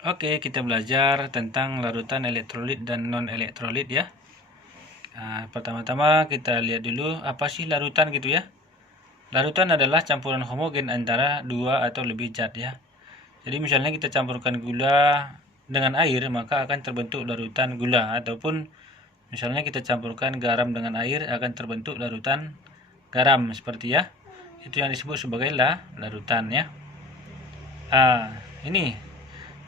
Oke, kita belajar tentang larutan elektrolit dan non-elektrolit ya. Pertama-tama kita lihat dulu apa sih larutan gitu ya. Larutan adalah campuran homogen antara dua atau lebih zat ya. Jadi misalnya kita campurkan gula dengan air, maka akan terbentuk larutan gula, ataupun misalnya kita campurkan garam dengan air akan terbentuk larutan garam seperti ya. Itu yang disebut sebagai larutan ya. Ini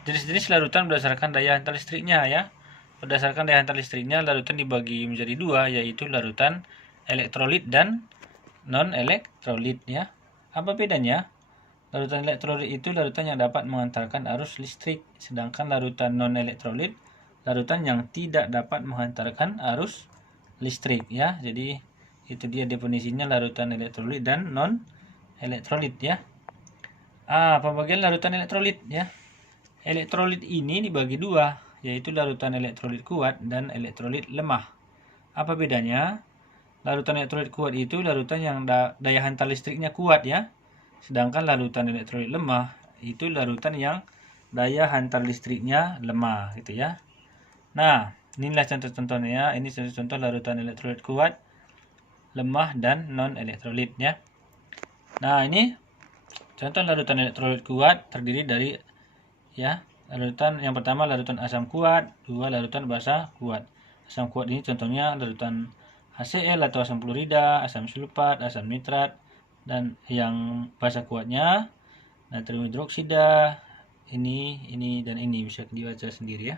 jenis-jenis larutan berdasarkan daya hantar listriknya ya. Berdasarkan daya hantar listriknya, larutan dibagi menjadi dua, yaitu larutan elektrolit dan non-elektrolit ya. Apa bedanya? Larutan elektrolit itu larutan yang dapat mengantarkan arus listrik, sedangkan larutan non-elektrolit larutan yang tidak dapat menghantarkan arus listrik ya. Jadi itu dia definisinya larutan elektrolit dan non-elektrolit ya. Pembagian larutan elektrolit ya. Elektrolit ini dibagi dua, yaitu larutan elektrolit kuat dan elektrolit lemah. Apa bedanya? Larutan elektrolit kuat itu larutan yang daya hantar listriknya kuat ya. Sedangkan larutan elektrolit lemah itu larutan yang daya hantar listriknya lemah gitu ya. Nah, inilah contoh-contohnya. Ini contoh larutan elektrolit kuat, lemah, dan non-elektrolit ya. Nah, ini contoh larutan elektrolit kuat terdiri dari ya, larutan yang pertama larutan asam kuat, dua larutan basa kuat. Asam kuat ini contohnya larutan HCl atau asam klorida, asam sulfat, asam nitrat, dan yang basa kuatnya natrium hidroksida, ini dan ini bisa dibaca sendiri ya.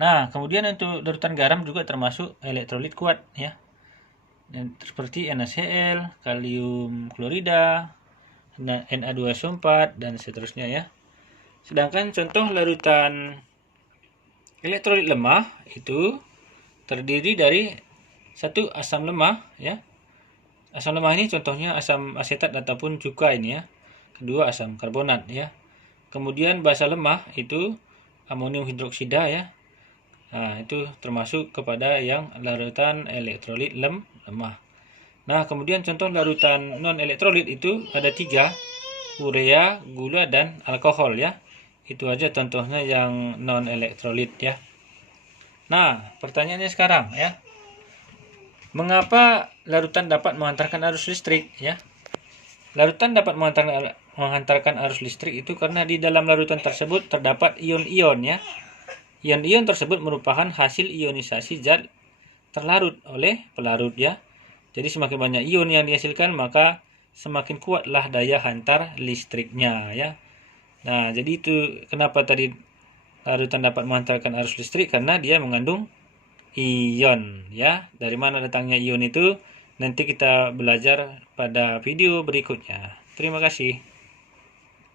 Nah, kemudian untuk larutan garam juga termasuk elektrolit kuat ya. Seperti NaCl, kalium klorida, Na2SO4 dan seterusnya ya. Sedangkan contoh larutan elektrolit lemah itu terdiri dari satu asam lemah ya. Asam lemah ini contohnya asam asetat ataupun cuka ini ya. Kedua asam karbonat ya. Kemudian basa lemah itu amonium hidroksida ya. Nah, itu termasuk kepada yang larutan elektrolit lemah. Nah, kemudian contoh larutan non elektrolit itu ada tiga, urea, gula, dan alkohol ya. Itu aja contohnya yang non elektrolit ya. Nah, pertanyaannya sekarang ya. Mengapa larutan dapat mengantarkan arus listrik ya? Larutan dapat menghantarkan arus listrik itu karena di dalam larutan tersebut terdapat ion-ion ya. Ion-ion tersebut merupakan hasil ionisasi zat terlarut oleh pelarut ya. Jadi semakin banyak ion yang dihasilkan, maka semakin kuatlah daya hantar listriknya ya. Nah, jadi itu kenapa tadi larutan dapat menghantarkan arus listrik, karena dia mengandung ion ya. Dari mana datangnya ion itu nanti kita belajar pada video berikutnya. Terima kasih.